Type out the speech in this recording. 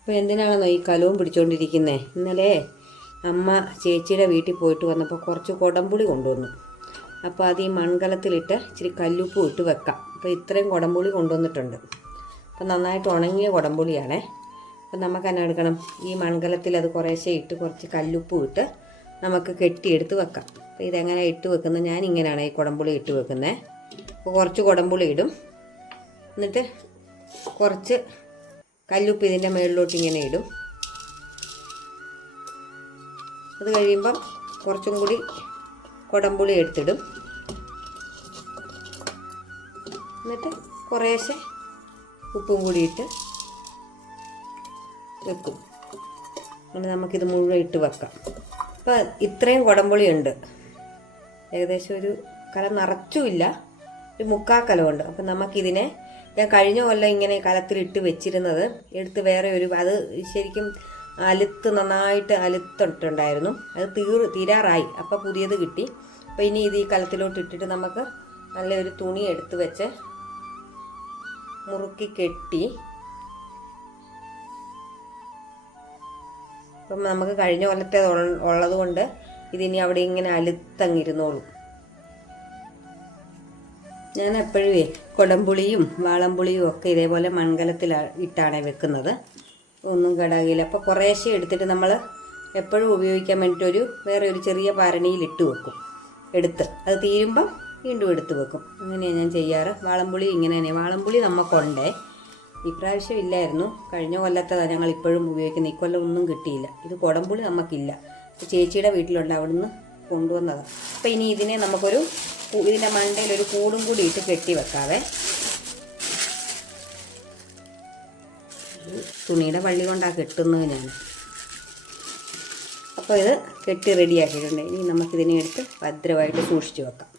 അപ്പോൾ എന്തിനാണെന്നോ ഈ കലവും പിടിച്ചുകൊണ്ടിരിക്കുന്നത്? ഇന്നലെ അമ്മ ചേച്ചിയുടെ വീട്ടിൽ പോയിട്ട് വന്നപ്പോൾ കുറച്ച് കുടംപുളി കൊണ്ടുവന്നു. അപ്പോൾ അത് ഈ മൺകലത്തിലിട്ട് ഇച്ചിരി കല്ലുപ്പും ഇട്ട് വെക്കാം. അപ്പോൾ ഇത്രയും കുടംപുളി കൊണ്ടുവന്നിട്ടുണ്ട്. അപ്പോൾ നന്നായിട്ട് ഉണങ്ങിയ കുടംപുളിയാണേ. അപ്പോൾ നമുക്ക് എന്നാ എടുക്കണം, ഈ മൺകലത്തിൽ അത് കുറേശ്ശെ ഇട്ട് കുറച്ച് കല്ലുപ്പും ഇട്ട് നമുക്ക് കെട്ടിയെടുത്ത് വെക്കാം. അപ്പോൾ ഇതെങ്ങനെ ഇട്ട് വെക്കുന്നത്? ഞാനിങ്ങനെയാണ് ഈ കുടംപുളി ഇട്ട് വെക്കുന്നത്. അപ്പോൾ കുറച്ച് കുടംപുളി ഇടും, എന്നിട്ട് കുറച്ച് കല്ലുപ്പ് ഇതിൻ്റെ മുകളിലോട്ട് ഇങ്ങനെ ഇടും. അത് കഴിയുമ്പം കുറച്ചും കൂടി കുടംപുളി എടുത്തിടും, എന്നിട്ട് കുറേശ്ശെ ഉപ്പും കൂടി ഇട്ട് വെക്കും. അങ്ങനെ നമുക്കിത് മുഴുവൻ ഇട്ട് വെക്കാം. അപ്പം ഇത്രയും കുടംപുളി ഉണ്ട്, ഏകദേശം ഒരു കലം നിറച്ചുമില്ല, ഒരു മുക്കാൽ കലമുണ്ട്. അപ്പം നമുക്കിതിനെ ഞാൻ കഴിഞ്ഞ കൊല്ലം ഇങ്ങനെ കലത്തിലിട്ട് വെച്ചിരുന്നത് എടുത്ത് വേറെ ഒരു, അത് ശരിക്കും നന്നായിട്ട് അലുത്തിട്ടുണ്ടായിരുന്നു. അത് തീരാറായി. അപ്പോൾ പുതിയത് കിട്ടി. അപ്പോൾ ഇനി ഇത് ഈ കലത്തിലോട്ട് ഇട്ടിട്ട് നമുക്ക് നല്ലൊരു തുണി എടുത്ത് വെച്ച് മുറുക്കി കെട്ടി, അപ്പം നമുക്ക് കഴിഞ്ഞ കൊല്ലത്തെ ഉള്ളത് കൊണ്ട് ഇതിനി അവിടെ ഇങ്ങനെ അലുത്തങ്ങിരുന്നോളും. ഞാൻ എപ്പോഴും കുടംപുളിയും വാളംപുളിയും ഒക്കെ ഇതേപോലെ മൺകലത്തിൽ ഇട്ടാണ് വെക്കുന്നത്, ഒന്നും കടാകില്ല. അപ്പോൾ കുറേശ്ശെ എടുത്തിട്ട് നമ്മൾ എപ്പോഴും ഉപയോഗിക്കാൻ വേണ്ടിയിട്ടൊരു വേറെ ഒരു ചെറിയ പാരണിയിൽ ഇട്ട് വെക്കും. എടുത്ത് അത് തീരുമ്പം വീണ്ടും എടുത്ത് വെക്കും. അങ്ങനെയാണ് ഞാൻ ചെയ്യാറ്. വാളംപുളി ഇങ്ങനെ തന്നെ. വാളംപുളി നമുക്കുണ്ടേ, ഇപ്രാവശ്യം ഇല്ലായിരുന്നു. കഴിഞ്ഞ കൊല്ലത്തതാണ് ഞങ്ങൾ ഇപ്പോഴും ഉപയോഗിക്കുന്നത്. ഇക്കൊല്ലം ഒന്നും കിട്ടിയില്ല. ഇത് കുടംപുളി നമുക്കില്ല, ചേച്ചിയുടെ വീട്ടിലുണ്ട്, അവിടുന്ന് കൊണ്ടുവന്നതാണ്. അപ്പോൾ ഇനി ഇതിനെ നമുക്കൊരു ഇതിൻ്റെ മണ്ടയിലൊരു കൂടും കൂടി ഇട്ട് കെട്ടി വെക്കാവേ. തുണിയുടെ വള്ളി കൊണ്ടാണ് കെട്ടുന്നത് ഞാൻ. അപ്പോൾ ഇത് കെട്ടി റെഡിയാക്കിയിട്ടുണ്ട്. ഇനി നമുക്കിതിനെ എടുത്ത് ഭദ്രമായിട്ട് സൂക്ഷിച്ച് വെക്കാം.